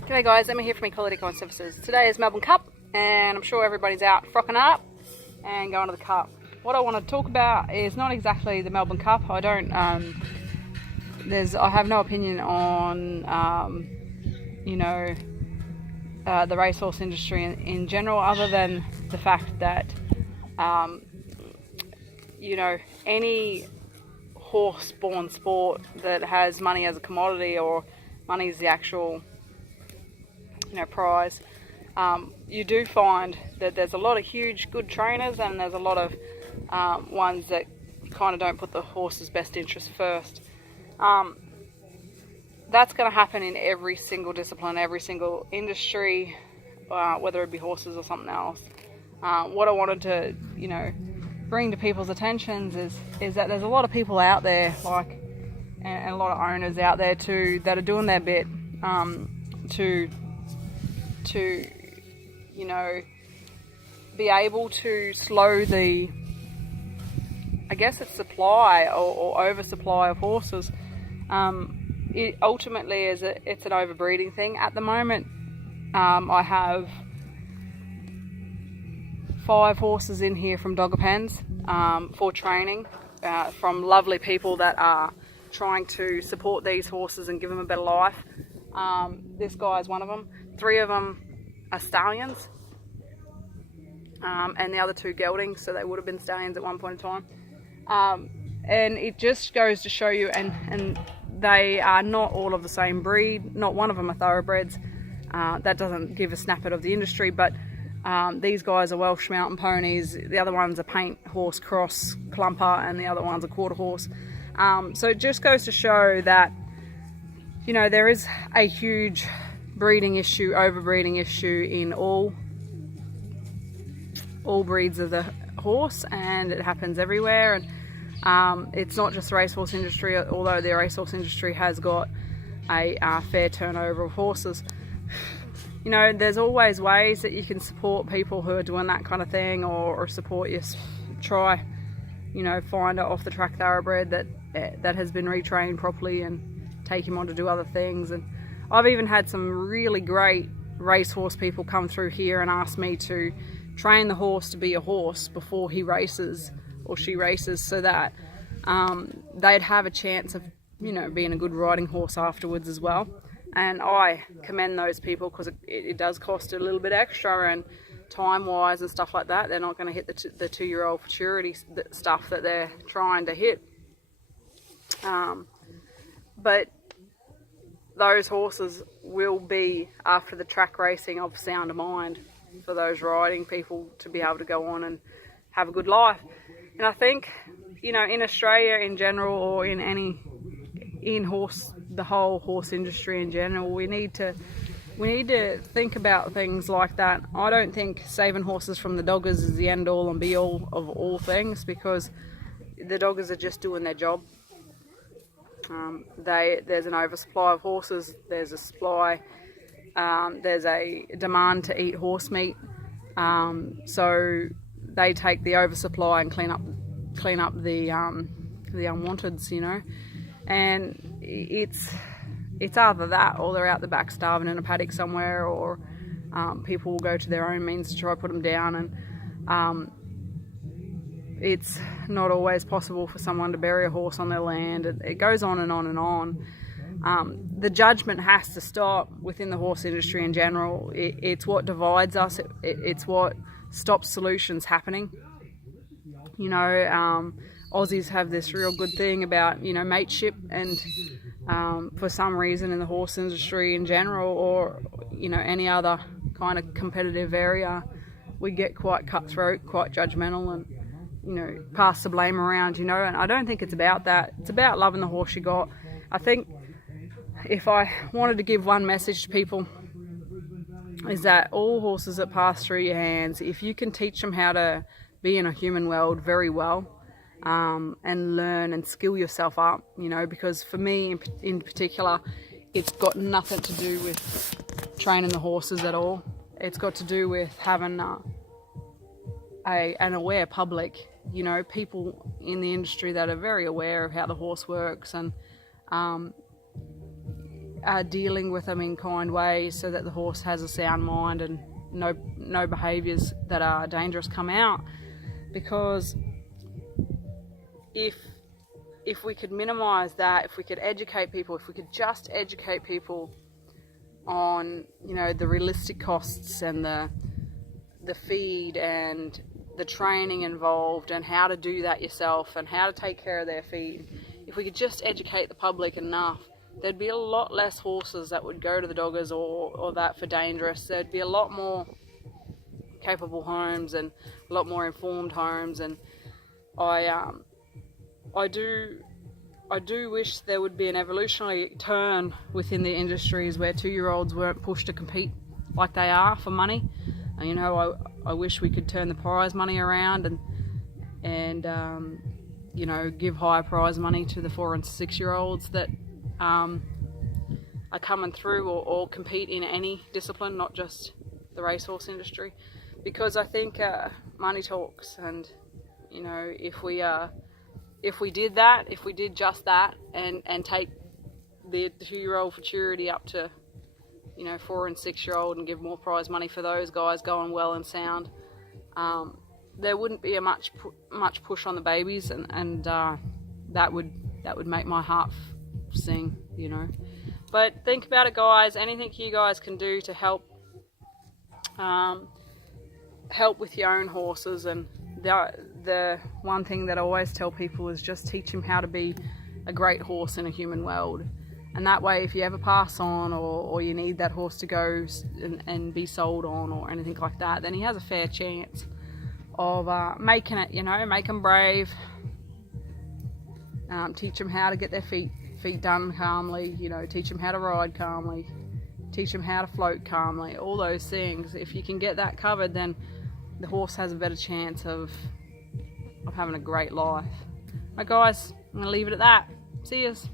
G'day guys, Emma here from Equality Coin Services. Today is Melbourne Cup and I'm sure everybody's out frocking up and going to the Cup. What I want to talk about is not exactly the Melbourne Cup. I have no opinion on the racehorse industry in general, other than the fact that any horse-born sport that has money as a commodity, or money is the actual prize, you do find that there's a lot of huge good trainers, and there's a lot of ones that kind of don't put the horse's best interest first. That's going to happen in every single discipline, every single industry, whether it be horses or something else. What I wanted to bring to people's attentions is that there's a lot of people out there, and a lot of owners out there too, that are doing their bit to be able to slow the, I guess it's supply or oversupply of horses. It ultimately it's an overbreeding thing. At the moment, I have 5 horses in here from dogger pens for training, from lovely people that are trying to support these horses and give them a better life. This guy is one of them. 3 of them are stallions, and the other 2 geldings, so they would have been stallions at one point in time. And it just goes to show you, and they are not all of the same breed. Not one of them are thoroughbreds. That doesn't give a snippet of the industry, but these guys are Welsh mountain ponies. The other one's a paint horse cross clumper, and the other one's a quarter horse. So it just goes to show that there is a huge breeding issue, overbreeding issue in all breeds of the horse, and it happens everywhere. And it's not just the racehorse industry, although the racehorse industry has got a fair turnover of horses. There's always ways that you can support people who are doing that kind of thing, or support try find an off the track thoroughbred that has been retrained properly and take him on to do other things. And I've even had some really great racehorse people come through here and ask me to train the horse to be a horse before he races or she races, so that they'd have a chance of being a good riding horse afterwards as well. And I commend those people, because it does cost a little bit extra, and time wise and stuff like that, they're not going to hit the 2-year-old maturity stuff that they're trying to hit. But those horses will be, after the track racing, of sound mind for those riding people to be able to go on and have a good life. And I think, in Australia in general, or the whole horse industry in general, we need to think about things like that. I don't think saving horses from the doggers is the end all and be all of all things, because the doggers are just doing their job. There's an oversupply of horses. There's a demand to eat horse meat, so they take the oversupply and clean up the unwanteds, and it's either that, or they're out the back starving in a paddock somewhere, or people will go to their own means to try to put them down. And it's not always possible for someone to bury a horse on their land. It goes on and on and on. The judgment has to stop within the horse industry in general. It's what divides us. It's what stops solutions happening. Aussies have this real good thing about mateship, and for some reason in the horse industry in general, or any other kind of competitive area, we get quite cutthroat, quite judgmental, and pass the blame around, and I don't think it's about that. It's about loving the horse you got. I think if I wanted to give one message to people, is that all horses that pass through your hands, if you can teach them how to be in a human world very well, and learn and skill yourself up, because for me in particular, it's got nothing to do with training the horses at all. It's got to do with having an aware public, people in the industry that are very aware of how the horse works, and dealing with them in kind ways so that the horse has a sound mind and no behaviours that are dangerous come out. Because if we could minimise that, if we could educate people, if we could just educate people on, you know, the realistic costs and the feed and the training involved and how to do that yourself and how to take care of their feed, if we could just educate the public enough, there'd be a lot less horses that would go to the doggers or that for dangerous. There'd be a lot more capable homes and a lot more informed homes. And I do wish there would be an evolutionary turn within the industries where 2-year-olds weren't pushed to compete like they are for money. And, you know, I wish we could turn the prize money around and you know, give higher prize money to the 4 and 6-year-olds that are coming through or compete in any discipline, not just the racehorse industry. Because I think money talks, and, you know, if we did that, if we did just that and take the 2-year-old futurity up to, you know, 4 and 6-year-old and give more prize money for those guys going well and sound, there wouldn't be a much push on the babies, and that would make my heart sing, you know. But think about it, guys. Anything you guys can do to help with your own horses. And the one thing that I always tell people is just teach them how to be a great horse in a human world. And that way, if you ever pass on or you need that horse to go and be sold on or anything like that, then he has a fair chance of making it, you know. Make them brave, teach them how to get their feet done calmly, you know, teach them how to ride calmly, teach them how to float calmly, all those things. If you can get that covered, then the horse has a better chance of having a great life. Right, guys, I'm going to leave it at that. See yous.